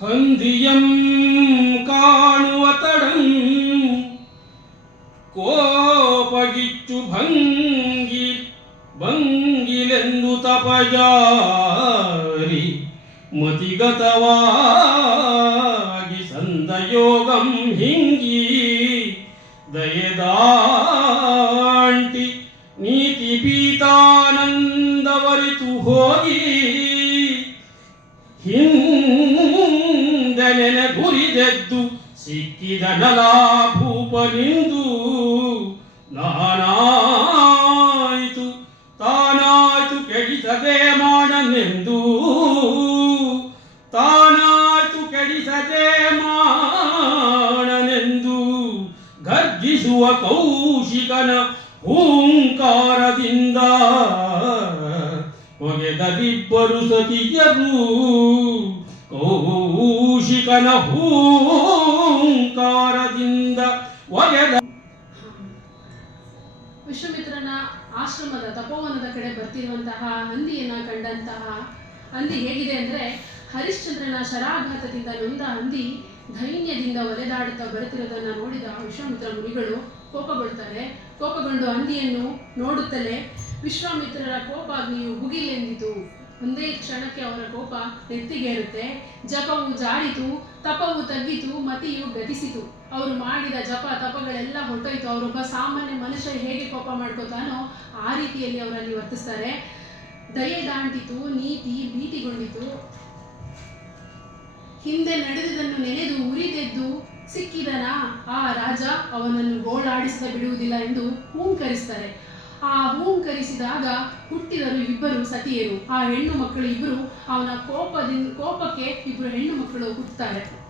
ಹಂದಿಯಂ ಕಾಣುವ ತಡಂ ಕೋಪಗಿಚ್ಚು ಭಂಗಿಲೆಂದು ತಪಜಾರಿ ಮತಿಗತವಾಗಿ ಸಂದಯೋಗಂ ಹಿಂಗಿ ದಯೆದಾಂಟಿ ನೀತಿ ಪೀತಾನಂದವರಿತು ಹೋಗಿ ಹಿಂದೆನೆ ಗುರಿದೆದ್ದು ಸಿಕ್ಕಿದ ನಲಾ ಭೂಪನಿಂದು ನಾನಾಯ್ತು ತಾನಾಯ್ತು ಕೆಡಿಸದೆ ಮಾಡನೆಂದು ತಾನಾಯ್ತು ಕೆಡಿಸದೆ ಮಾಡನೆಂದು ಗರ್ಜಿಸುವ ಕೌಶಿಕನ ಹೂಂಕಾರದಿಂದ ಹೊಗೆದರಿಬ್ಬರು ಸತಿಯರು ಕೌಶಿಕನ ಹೂಂಕಾರದಿಂದ ಒಗೆದ. ವಿಶ್ವಾಮಿತ್ರನ ಆಶ್ರಮದ ತಪೋವನದ ಕಡೆ ಬರ್ತಿರುವಂತಹ ಹಂದಿಯನ್ನ ಕಂಡಂತಹ ಹಂದಿ ಹೇಗಿದೆ ಅಂದ್ರೆ, ಹರಿಶ್ಚಂದ್ರನ ಶರಾಘಾತದಿಂದ ನೊಂದ ಹಂದಿ ದೈನ್ಯದಿಂದ ಒಲೆದಾಡುತ್ತಾ ಬರುತ್ತಿರೋದನ್ನ ನೋಡಿದ ವಿಶ್ವಾಮಿತ್ರ ಮುನಿಗಳು ಕೋಪಗೊಳ್ತಾರೆ. ಕೋಪಗೊಂಡು ಹಂದಿಯನ್ನು ನೋಡುತ್ತಲೇ ವಿಶ್ವಾಮಿತ್ರರ ಕೋಪಾಗ್ನಿಯು ಭುಗಿಲೆಂದಿತು. ಒಂದೇ ಕ್ಷಣಕ್ಕೆ ಅವರ ಕೋಪ ನೆತ್ತಿಗೇರುತ್ತೆ. ಜಪವು ಜಾರಿತು, ತಪವು ತಗ್ಗಿತು, ಮತಿಯು ಗತಿಸಿತು. ಅವರು ಮಾಡಿದ ಜಪ ತಪಗಳೆಲ್ಲ ಹೊರಟೋಯ್ತು. ಅವರೊಬ್ಬ ಸಾಮಾನ್ಯ ಮನುಷ್ಯ ಹೇಗೆ ಕೋಪ ಮಾಡ್ಕೋತಾನೋ ಆ ರೀತಿಯಲ್ಲಿ ಅವರಲ್ಲಿ ವರ್ತಿಸ್ತಾರೆ. ದಯೆ ದಾಂಟಿತು, ನೀತಿ ಭೀತಿಗೊಂಡಿತು. ಹಿಂದೆ ನಡೆದುದನ್ನು ನೆನೆದು ಉರಿದೆದ್ದು ಸಿಕ್ಕಿದನ ಆ ರಾಜ ಅವನನ್ನು ಗೋಳಾಡಿಸದೆ ಬಿಡುವುದಿಲ್ಲ ಎಂದು ಹೂಂಕರಿಸ್ತಾರೆ. ಆ ಹೂಂಕರಿಸಿದಾಗ ಹುಟ್ಟಿದರು ಇಬ್ಬರು ಸತಿಯರು. ಆ ಹೆಣ್ಣು ಮಕ್ಕಳು ಇಬ್ಬರು, ಅವನ ಕೋಪಕ್ಕೆ ಇಬ್ಬರು ಹೆಣ್ಣು ಮಕ್ಕಳು ಹುಟ್ಟುತ್ತಾರೆ.